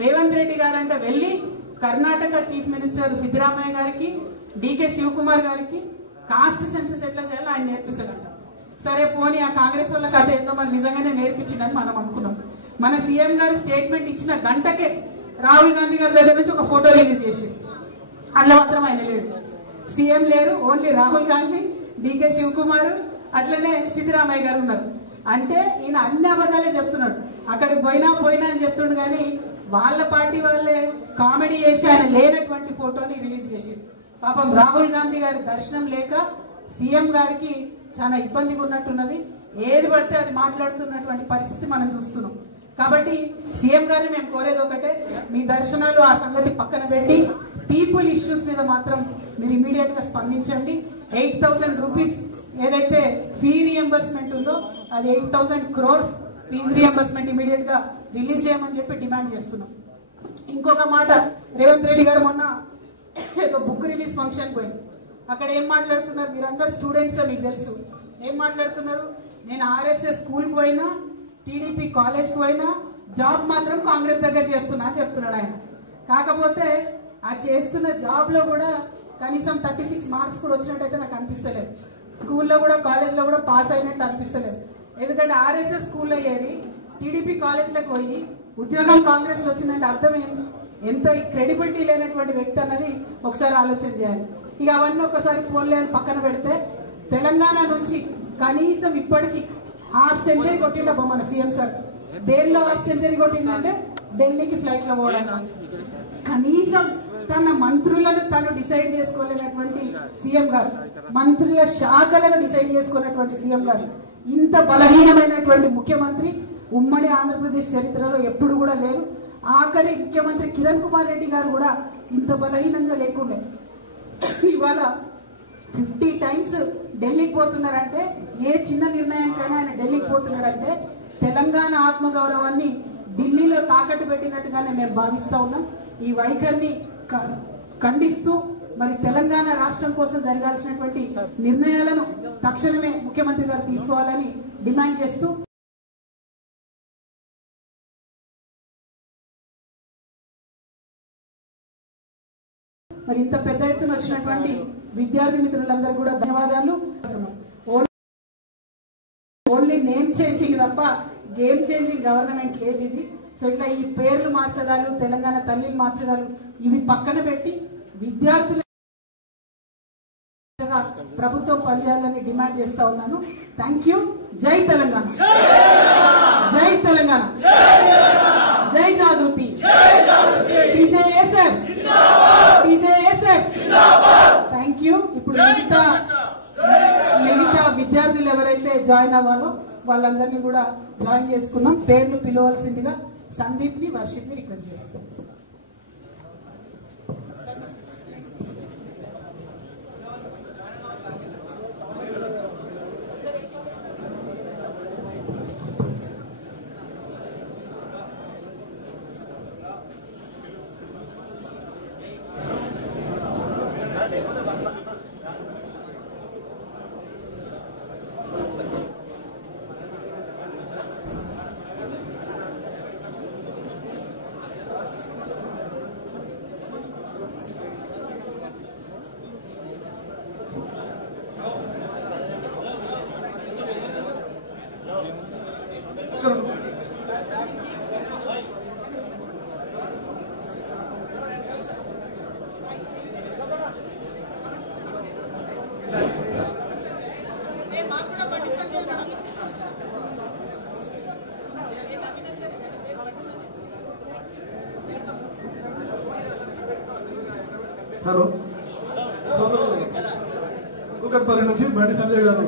Revanth Reddy guarantee వెళ్ళి Karnataka chief minister Siddaramaiah గారికి decay Shivakumar గారికి కాస్ట్ సెన్సస్ ఎట్లా చేయాలో ఆయన నేర్పిస్తారంట. సరే పోనీ ఆ కాంగ్రెస్ వాళ్ళ కథ ఏందో మరి నిజంగానే నేర్పించిందని మనం అనుకున్నాం. మన సీఎం గారు స్టేట్మెంట్ ఇచ్చిన గంటకే రాహుల్ గాంధీ గారి దగ్గర నుంచి ఒక ఫోటో రిలీజ్ చేసి అందులో మాత్రం ఆయన లేడు, సీఎం లేరు, ఓన్లీ రాహుల్ గాంధీ, డికే శివకుమార్ అట్లనే సిద్ధరామయ్య గారు ఉన్నారు. అంటే ఈయన అన్ని అబద్ధాలే చెప్తున్నాడు. అక్కడికి పోయినా అని చెప్తుండు కానీ వాళ్ళ పార్టీ వాళ్ళే కామెడీ చేసి ఆయన లేనటువంటి ఫోటోని రిలీజ్ చేసి పాపం రాహుల్ గాంధీ గారి దర్శనం లేక సీఎం గారికి చాలా ఇబ్బందిగా ఉన్నట్టున్నది. ఏది పడితే అది మాట్లాడుతున్నటువంటి పరిస్థితి మనం చూస్తున్నాం. కాబట్టి సీఎం గారిని మేము కోరేది ఒకటే, మీ దర్శనాలు ఆ సంగతి పక్కన పెట్టి పీపుల్ ఇష్యూస్ మీద మాత్రం మీరు ఇమీడియట్ గా స్పందించండి. 8,000 రూపీస్ ఏదైతే ఫీ రియంబర్స్మెంట్ ఉందో అది 8,000 crores ఫీజు రియంబర్స్మెంట్ ఇమీడియట్ గా రిలీజ్ చేయమని చెప్పి డిమాండ్ చేస్తున్నాం. ఇంకొక మాట, రేవంత్ రెడ్డి గారు మొన్న ఏదో బుక్ రిలీజ్ ఫంక్షన్ పోయింది. అక్కడ ఏం మాట్లాడుతున్నారు, మీరందరూ స్టూడెంట్స్ మీకు తెలుసు, ఏం మాట్లాడుతున్నారు, నేను ఆర్ఎస్ఎస్ స్కూల్కి పోయినా టీడీపీ కాలేజ్కి పోయినా జాబ్ మాత్రం కాంగ్రెస్ దగ్గర చేస్తున్నా అని చెప్తున్నాడు ఆయన. కాకపోతే ఆ చేస్తున్న జాబ్ లో కూడా కనీసం 36 మార్క్స్ కూడా వచ్చినట్టయితే నాకు అనిపిస్తలేదు. స్కూల్లో కూడా కాలేజ్లో కూడా పాస్ అయినట్టు అనిపిస్తలేదు. ఎందుకంటే ఆర్ఎస్ఎస్ స్కూల్లో ఏరి టీడీపీ కాలేజ్లోకి పోయి ఉద్యోగం కాంగ్రెస్ లో వచ్చిందంటే అర్థం ఏంటి, ఎంత క్రెడిబిలిటీ లేనటువంటి వ్యక్తి అన్నది ఒకసారి ఆలోచన చేయాలి. ఇక అవన్నీ ఒకసారి పోన్లే పక్కన పెడితే తెలంగాణ నుంచి కనీసం ఇప్పటికీ హాఫ్ సెంచరీ కొట్టిండ మన సీఎం సార్. దేనిలో హాఫ్ సెంచరీ కొట్టిందంటే ఢిల్లీకి ఫ్లైట్ లో పోవడం. కనీసం తన మంత్రులను తను డిసైడ్ చేసుకోలేనటువంటి సీఎం గారు, మంత్రుల శాఖలను డిసైడ్ చేసుకున్నటువంటి సీఎం గారు, ఇంత బలహీనమైనటువంటి ముఖ్యమంత్రి ఉమ్మడి ఆంధ్రప్రదేశ్ చరిత్రలో ఎప్పుడు కూడా లేరు. ఆఖరి ముఖ్యమంత్రి కిరణ్ కుమార్ రెడ్డి గారు కూడా ఇంత బలహీనంగా లేకుండే. ఇవాళ 50 times ఢిల్లీకి పోతున్నారంటే, ఏ చిన్న నిర్ణయానికైనా ఆయన ఢిల్లీకి పోతున్నారంటే తెలంగాణ ఆత్మగౌరవాన్ని ఢిల్లీలో తాకట్టు పెట్టినట్టుగానే మేము భావిస్తా ఉన్నాం. ఈ వైఖరిని ఖండిస్తూ మరి తెలంగాణ రాష్ట్రం కోసం జరగాల్సినటువంటి నిర్ణయాలను తక్షణమే ముఖ్యమంత్రి గారు తీసుకోవాలని డిమాండ్ చేస్తూ మరి ఇంత పెద్ద ఎత్తున వచ్చినటువంటి విద్యార్థి మిత్రులందరూ కూడా ధన్యవాదాలు. ఓన్లీ నేమ్ చేంజింగ్ తప్ప గేమ్ చేంజింగ్ గవర్నమెంట్ లేదు ఇది. సో ఇట్లా ఈ పేర్లు మార్చడాలు, తెలంగాణ తల్లిని మార్చడాలు ఇవి పక్కన పెట్టి విద్యార్థుల ప్రభుత్వం పనిచేయాలని డిమాండ్ చేస్తా ఉన్నాను. Thank you. జై తెలంగాణ, జై తెలంగాణ, జై జాగృతి, టీజేఎస్ఎఫ్, టీజేఎస్ఎఫ్. Thank you. ఇప్పుడు మిగతా విద్యార్థులు ఎవరైతే జాయిన్ అవ్వాలో వాళ్ళందరినీ కూడా జాయిన్ చేసుకుందాం. పేర్లు పిలవలసిందిగా సందీప్ ని, వర్షిత్ ని రిక్వెస్ట్ చేస్తాం. హలో సోదరులు, కూకట్పల్లి నుంచి బండి సంజయ్ గారు